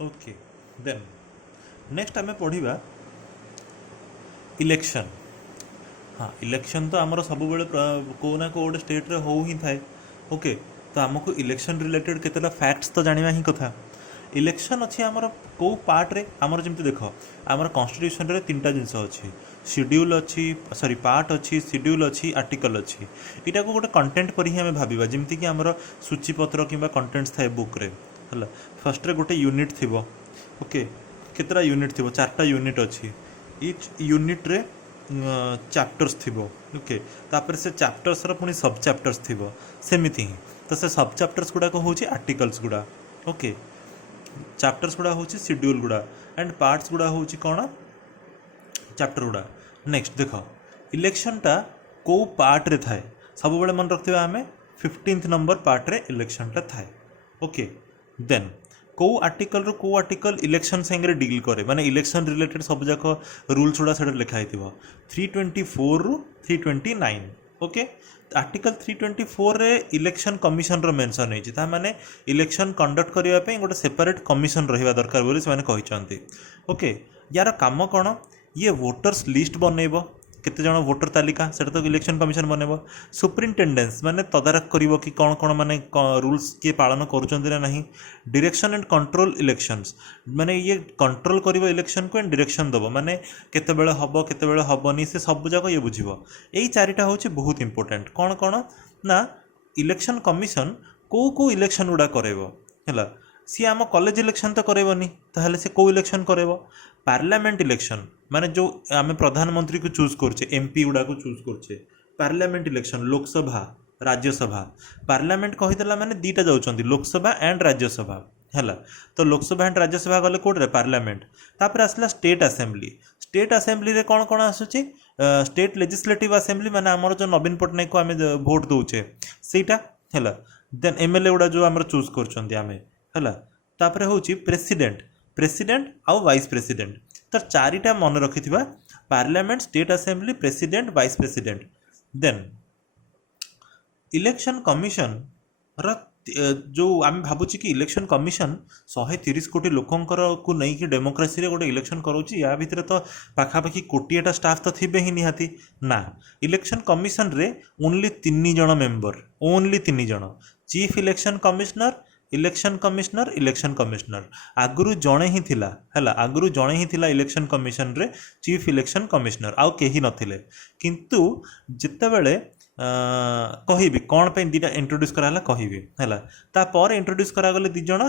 Okay then next आम पढ़ा election. हाँ इलेक्शन तो आमर सब कौ ना कौ गोटे स्टेट रे हो ही थाए। ओके तो आमको इलेक्शन रिलेटेड केतेटा फैक्ट्स तो जाना ही कथा। इलेक्शन अच्छी आमर कौ पार्ट रे आमर जमी देख आमर कन्स्टिट्यूशन रे तीनटा जिनस अच्छी शेड्यूल अच्छी सॉरी पार्ट अच्छी शेड्यूल अच्छी आर्टिकल अच्छी। इटा को गोटे कंटेंट पर ही आम भाविबा जमती कि आमर सूचीपत्र कि कंटेंट्स थाए बुक रे हला फर्स्ट रे गोटे यूनिट थी। ओके केतटा यूनिट थी चार्टा यूनिट अच्छी इच यूनिट रे चैप्टर्स थी। ओके तापर से चैप्टर्स पुणी सब चैप्टर्स थी सेमती ही तो से सब चैप्टर्स गुड़ाक हूँ आर्टिकल्स गुड़ा। ओके चैप्टर्स गुड़ा हूँ शेड्यूल गुड़ा एंड पार्ट्स गुड़ा हूँ कौन चैप्टर गुड़ा। नेक्स्ट देख इलेक्शनटा कौ पार्ट रे थाए सब बड़े मन रखते आम 15th नंबर पार्ट रे इलेक्शनटा थाए। ओके देन कौ आर्टिकल रो कौ आर्टिकल इलेक्शन संगे डील करे माने इलेक्शन रिलेटेड सब जाक रूल्स गुड़ा से लिखाई 324 रु 329। ओके आर्टिकल 324 रे इलेक्शन कमिशन रो मेंशन है माने इलेक्शन कंडक्ट करने गोटे सेपरेट कमिशन रहा दरकार बोली से कहते। ओके यार काम कौन ये वोटर्स लिस्ट बनइब केते जण वोटर तालिका सेटा तो इलेक्शन कमिशन बनइब। सुपरिटेडेन्स माने तदारख करिवो कि कौन कौन माने रूल्स किए पालन करुचंती ना नहीं। डायरेक्शन एंड कंट्रोल इलेक्शंस माने ये कंट्रोल करिवो इलेक्शन को एंड डायरेक्शन दबो माने केते बेले हबो केते बेले हबनी से सब जाक ये बुझिवो। एई चारिटा होची बहुत इंपोर्टेंट कौन कौन ना इलेक्शन कमिशन को को इलेक्शन गुड़ा करेबो हैला सी आम कॉलेज इलेक्शन तो करेबनी ताहले से को इलेक्शन करेबो। पार्लियामेंट इलेक्शन माने जो आम प्रधानमंत्री को चूज करछे एमपी गुड़ा को चूज करछे। Parliament election Lok Sabha Rajya Sabha parliament कहीदेला माने दीटा जाउछंती लोकसभा एंड राज्यसभा हैला तो लोकसभा एंड राज्यसभा गले कोड रे पार्लियामेंट। तापर आसला स्टेट असेंबली स्टेट असेंबली रे कौन कौन आसुची स्टेट लेजिस्लेटिव असेंबली माने आमर जो नवीन पटनायक को आम भोट दौचे सेटा हैला। देन एमएलए गुड़ा जो आम चूज करछंती आमे हैला तापर होची प्रेसिडेंट प्रेसिडेंट आउ वाइस प्रेसिडेंट तो चारिटा मन रखि parliament state assembly president vice president. Then election commission र जो आम भावुँ कि इलेक्शन कमिशन 130 कोटी लोकंकर को नहीं कि डेमोक्रेसी रे गोटे इलेक्शन करोची या भितर तो पाखापाखि कोटीएटा स्टाफ तो थिबे ही निहाती ना। इलेक्शन कमिशन रे ओनली 3 जण मेंबर ओनली 3 जण chief election commissioner election commissioner आगुरु जणे ही थिला हैला आगुरु जणे ही थिला इलेक्शन कमिशन रे चीफ इलेक्शन कमिश्नर आउ केही नथिले किंतु जितेबेले कहिबी कौन पे दीटा इंट्रोड्यूस कराला कहिबी हैला तापर इंट्रोड्यूस करागले दी जण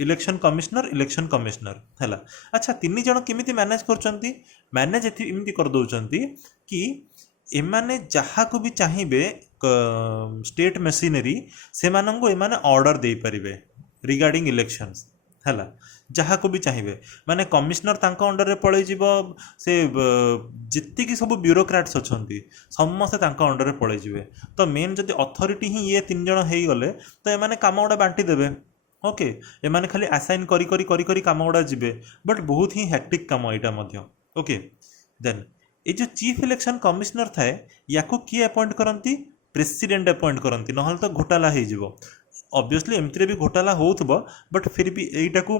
इलेक्शन कमिश्नर हैला। अच्छा 3 जण केमिति मैनेज करचंती मैनेज एमिति कर दउचंती कि एमाने जहाँ को भी चाहिए स्टेट मशीनरी से मानंगो एमाने ऑर्डर दे परिबे रिगार्डिंग इलेक्शंस हैला जहाँ को भी चाहिए माने कमिश्नर तांको अंडर रे पळै जीवो से जित्ती की सब ब्यूरोक्राट्स अछंती समस्त तांको अंडर रे पळै जीवे तो मेन जदि अथॉरिटी ही ये 3 जण हेई गले तो एमाने काम गुडा बांटी देबे। ओके एमाने खाली असाइन करी करी करी करी काम गुडा जीवे बट बहुत ही हेक्टिक काम एटा मध्य। ओके देन ये जो चीफ इलेक्शन कमिश्नर थाए या किए अपॉइंट करती प्रेसिडेंट अपॉइंट करती ना तो घोटाला हो ऑब्वियसली एमती भी घोटाला होउथबो बट फिर भी यहीटा को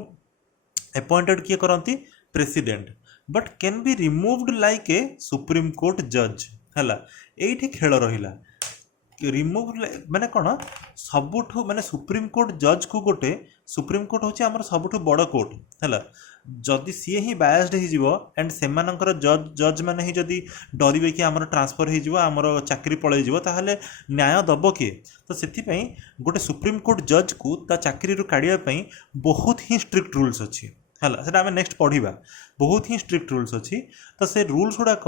अपॉइंटेड किए करती president but can be removed like a supreme court जज हैला एठी खेल रहिला रिमूव माने कौन सबुठु माने सुप्रीम कोर्ट जज को गोटे सुप्रीम कोर्ट होची हमर सबुठु बड़ कोर्ट हैला जदि सी ही बायस्ड हो एंड से जज मैंने ही जदि डरवे कि आमर ट्रांसफर हो आमर चाकरी पलि ताहले न्याय दब किए तो से गोटे सुप्रीम कोर्ट जज को ता चाकरी काढ़ापी बहुत ही स्ट्रिक्ट रूल्स अच्छी है से आम नेक्स्ट पढ़ा बहुत ही स्ट्रिक्ट रूल्स अच्छी तो से रूल्स गुड़ाक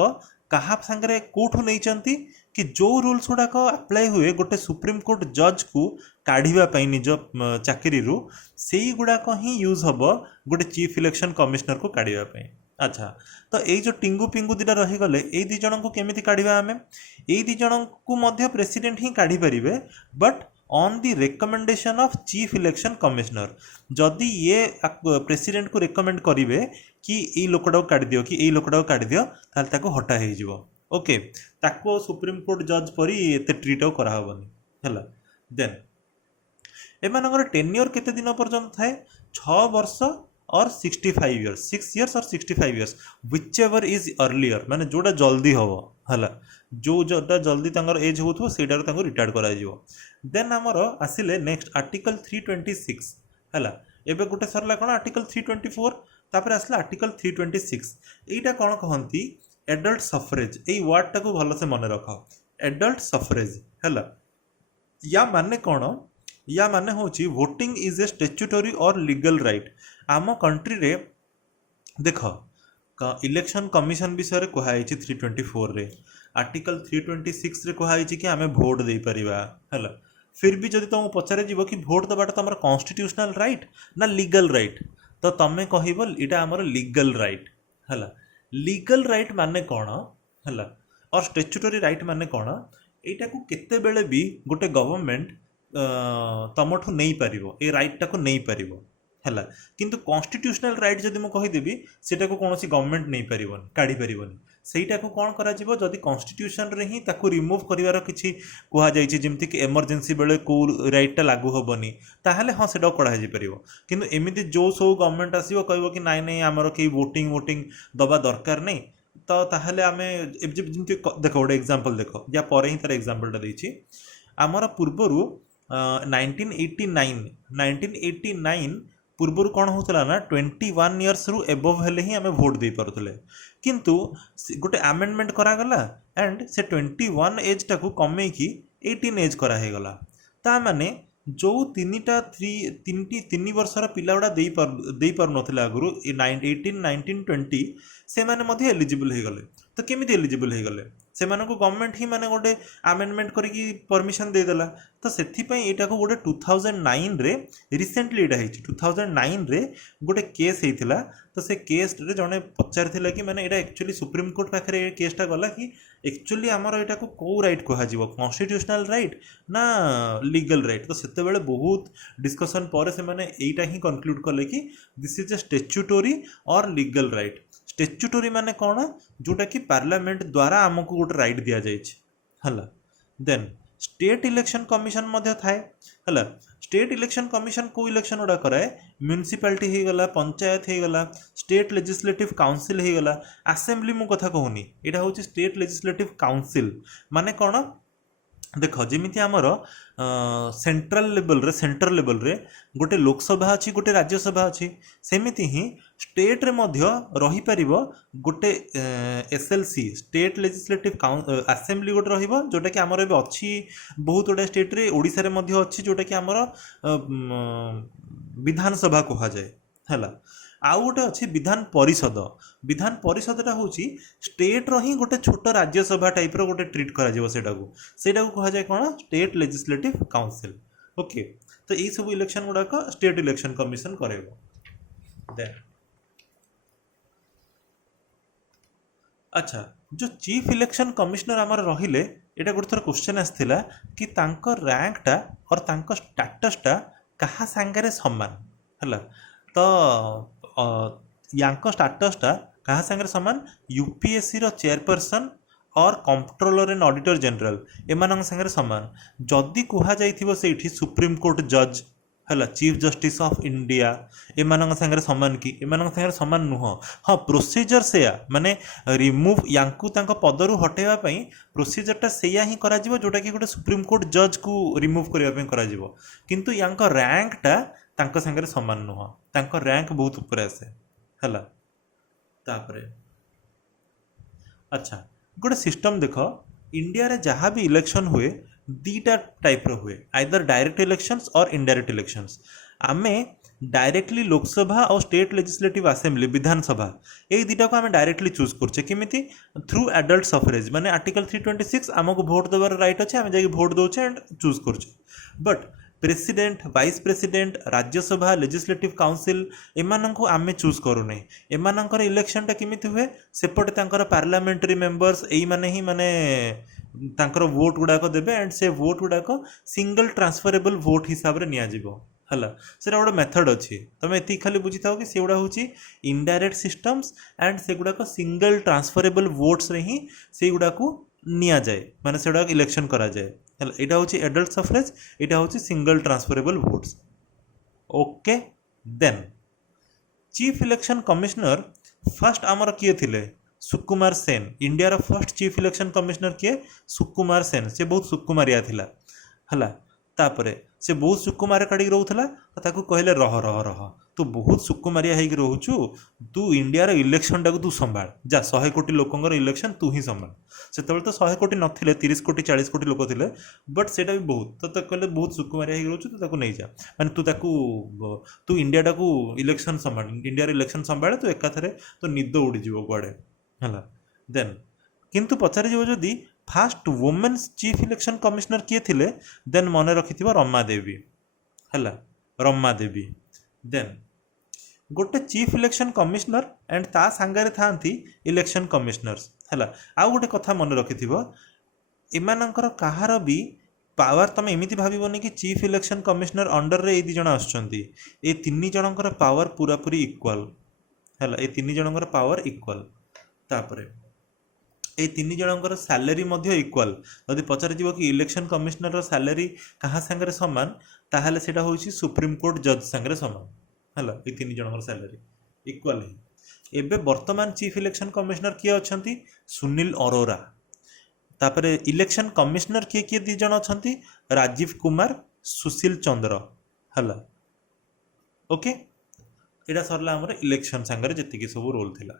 क्या सांगे कौटू नहीं कि जो रूल्स गुड़ाक अप्लाई हुए गोटे सुप्रीम कोर्ट जज को काढ़ापी निज चाकरी से गुड़ाक ही यूज हम गोटे चीफ इलेक्शन कमिश्नर को काढ़ापी। अच्छा तो ये जो टिंगू पिंगू दीटा रहीगले ये दी जन को केमी काढ़ा आम ये दी जन को प्रेसिडेंट ही काढ़ी पारे but on the recommendation of chief election commissioner जदि ये प्रेसिडेंट को रिकमेंड करेंगे कि ये लोकटा काढ़ दियो कि ये लोकटा काढ़ दियो ताल हटा हो। ओके ताको सुप्रीम कोर्ट जज परी एते ट्रीट कराबनी है। देन एमानଙ୍କର टेन्योर केते दिन पर्यंत थाए 6 वर्ष और 65 इयर्स 6 इयर्स और 65 years which ever is earlier माने जोटा जल्दी हम है जोटा जल्दी एज हो सेटार रिटायर्ड कर देन आमर आसिले नेक्स्ट आर्टिकल 326 है एबे गोटे सरला कौन आर्टिकल 324 तापर आसला आर्टिकल 326 एटा कौन कहती एडल्ट सफरेज यही वर्ड टाक भल से मन रख एडल्ट सफरेज है या माने कौन या माने होची वोटिंग इज ए स्टेच्यूटरी और लीगल राइट आम कंट्री रे देख इलेक्शन कमिशन विषय कहुई 324 रे आर्टिकल 326 रे कहुई कि आम भोट दे परिबा है फिर भी जब तुमको पचारे जीव कि भोट दबाटा तुम कॉन्स्टिट्यूशनल राइट ना लीगल राइट तो तुम्हें कहब इटा आमर लीगल राइट है लीगल राइट माने कौन है और स्टेच्यूटरी राइट माने कौन एटा को केते बेले भी गोटे गवर्नमेंट तुमठू नहीं पारिबो ए राइट को नहीं पारिबो है किंतु कॉन्स्टिट्यूशनल राइट जदि मैं कहीदेवी सेटा को कौन गवर्नमेंट नहीं पारिबोनी काढ़ी पारिबोनी ସେଇଟା को कौन करा जीवो जदि कॉन्स्टिट्यूशन रे ही ताकू रिमूव करिवार किछि कुहा जाइछि जेमति कि इमरजेंसी बेले को राइटटा लागू होबनी ताहले हाँ सेटा कढ़ा जाई परिबो किंतु एमिति जो सब गवर्नमेंट आसीबो कहबो कि नाइ नाइ हमर के वोटिंग दबा दरकार नहीं तो ताहले आमे जेमति देखो गोटे एग्जांपल देखो या परे ही तार एग्जांपलटा देछि आमर पूर्वरु 1989 पूर्वर कौन होता ना 21 इयर्स रु एबव हेले ही आम भोट दे पारुले किंतु गोटे आमेंडमेंट करागला एंड से 21 एज टाकू कमे कि 18 एज करागला ता माने जो तीन वर्षर पिला गुड़ा दे पार नथिला आगु 18 19 20 से माने मध्य एलिजिबल हो गले तो केमिति एलिजिबल हो गले से गवर्नमेंट ही माने गोटे आमेंडमेंट करके परमिशन देदेला तो से यहाँ को गोटे 2009 रे रिसेंटली यहाँ 2009 रे गोटे केस होता तो से केस रे जड़े पचार कि माने यहाँ एक्चुअली सुप्रीम कोर्ट पाखे केसटा गला कि एक्चुअली आमर यहाँ को कौ राइट कह कॉन्स्टिट्यूशनल राइट ना लीगल राइट तो से बहुत डिस्कसन पर से यहीटा ही कनक्लूड कले कि दिस इज ए स्टेच्यूटोरी और लीगल राइट स्टेच्यूटोरी माने कौन जोटा कि पार्लियामेंट द्वारा आमको गोटे राइट दि जाए देन स्टेट इलेक्शन कमिशन मध्य थाए है स्टेट इलेक्शन कमिशन को इलेक्शन गुड़ा कराए म्यूनिसिपालिटी हो गला पंचायत हो गला स्टेट लेजिस्लेटिव काउंसिल हो गला असेंबली मु कथा कहूनी यहाँ हूँ स्टेट लेजिस्लेटिव काउंसिल माने कौन देख जमीती आमर सेंट्रल लेवल रे गोटे लोकसभा अच्छी गोटे राज्यसभा अच्छी सेमिति ही स्टेट रे मध्य रही पारिबो गोटे एसएलसी स्टेट लेजिस्लेटिव असेंबली गोटे रहिबो जोटा कि आमर एबे अच्छी बहुत गुडा स्टेट रे ओडिसा रे मध्य अच्छी जोटा कि आमर विधानसभा कहा जाए है आउ गोटे अच्छी विधान परिषदटा हूँ स्टेट री गोटे छोट राज्यसभा टाइप गोटे ट्रीट करा कह जाए कौन स्टेट लेजिस्लेटिव काउंसिल ओके तो यही सब इलेक्शन गुड़ाक स्टेट इलेक्शन कमिशन करेगा अच्छा जो चीफ इलेक्शन कमिश्नर आमर रहिले यहाँ गोटे थर क्वेश्चन आसाला कि तांको रैंकटा और तांको स्टाटसटा कहा सांगरे समान है तो यांको स्टाटसटा कहा सांगरे समान यूपीएससी रो चेयरपर्सन और कंट्रोलर एंड ऑडिटर जनरल एमान सांगरे समान जदि कहा जाइथिबो सेठी सुप्रीम कोर्ट जज है चीफ जस्टिस ऑफ इंडिया एमान सांगरे समान कि एमान सांगरे समान नुह हाँ प्रोसीजर से माने रिमूव यांकु तांको पदरु हटेवा पई प्रोसीजरटा सेया ही करा जिवो जोटा कि गोटे सुप्रीम कोर्ट जज को रिमूव करबा पई करा जिवो किंतु यांको रैंकटा तांको सांगरे समान नुह तांको रैंक बहुत ऊपर आसे है तापरे अच्छा गोटे सिस्टम देख इंडिया रे जहाँ भी इलेक्शन हुए दीटा टाइप रो हुए आइदर डायरेक्ट इलेक्शंस और इनडायरेक्ट इलेक्शंस आमे डायरेक्टली लोकसभा और स्टेट लेजिस्लेटिव असेंबली विधानसभा ये दुटा को आम डायरेक्टली चूज करछे केमिति थ्रू एडल्ट सफरेज माने आर्टिकल 326 आमको भोट देवार राइट अच्छे आम जाके भोट दौचे एंड चूज करछे but president vice president Rajya Sabha legislative council एमानंको आमे चूज करूने एमानंकर इलेक्शनटा केमिति हुए सेपटे तांकर पार्लियामेंटरी मेंबर्स एई माने ही माने तांकर वोट गुड़ाक देबे एंड से वोट गुड़ाक सिंगल ट्रांसफरेबल वोट हिसाब रे निया जिवो हला सेटा गोटे मेथड अच्छी तुम ये खाली बुझी था कि सेगुड़ा हूँ इनडायरेक्ट सिस्टम्स एंड सेगुड़ाक सिंगल ट्रांसफरेबल वोट्स रे ही सेगुड़ा को निया जाए माने सेगुड़ा इलेक्शन करा जाए ହେଲା ଏଇଟା ହେଉଛି ଏଡଲ୍ଟ ସଫରେଜ, ଏଇଟା ହେଉଛି single transferable votes. Okay then chief election commissioner first आमर किए थिले Sukumar Sen, India first chief election commissioner किए सुकुमार सेन, से बहुत सुकुमारिया थिला हला। तापरे से बहुत सुकुमार काढ़ी रोला, ताकू कहले रह रह रह तू बहुत सुकुमारिया होगी रोचु, तू इंडिया इलेक्शन टाक तू संभाल जा, 100 कोटी लोकंर इलेक्शन तू ही संभाल। से तो 100 कोटी नथिले, 30 कोटी 40 कोटी लोक थे, बट सेटा भी बहुत तो कहले बहुत सुकुमारिया होगी रोचु, तू नहीं जा माने तू इंडिया टाक इलेक्शन संभाल, इंडिया इलेक्शन संभाले तू एकाथरे तो निद उड़ीज कुआड़े है। देन किंतु पचार जदि first women's chief election commissioner किए थिले, देन मन रखि रमा देवी है, रमा देवी। देन गोटे चीफ इलेक्शन कमिश्नर एंड ता सांगरे थांती इलेक्शन कमिश्नर्स है। आउ गोटे कथा मन रखि एमानंकर कहार भी पावर तुम एमती भावन कि चीफ इलेक्शन कमिश्नर अंडर रे ये 2 जण आसुचंती, ए 3 जनकर पावर पूरा पूरी इक्वल है, ए 3 जनकर पावर इक्वल। तापरे ए 3 जनकर सैलरी मध्य इक्वल। जदि पचार कि इलेक्शन कमिश्नर सैलरी कहाँ सांगरे समान, ताहले सेटा होछि सुप्रीम कोर्ट जज सांगरे समान है, ये 3 जनकर सैलरी इक्वल ही। एबे वर्तमान चीफ इलेक्शन कमिश्नर किए अछंती सुनील अरोरा। तापरे इलेक्शन कमिश्नर किए किए 2 जण अछंती राजीव कुमार सुशील चंद्र है। ओके एटा सरला हमर इलेक्शन सांगरे जति सब रोल थिला।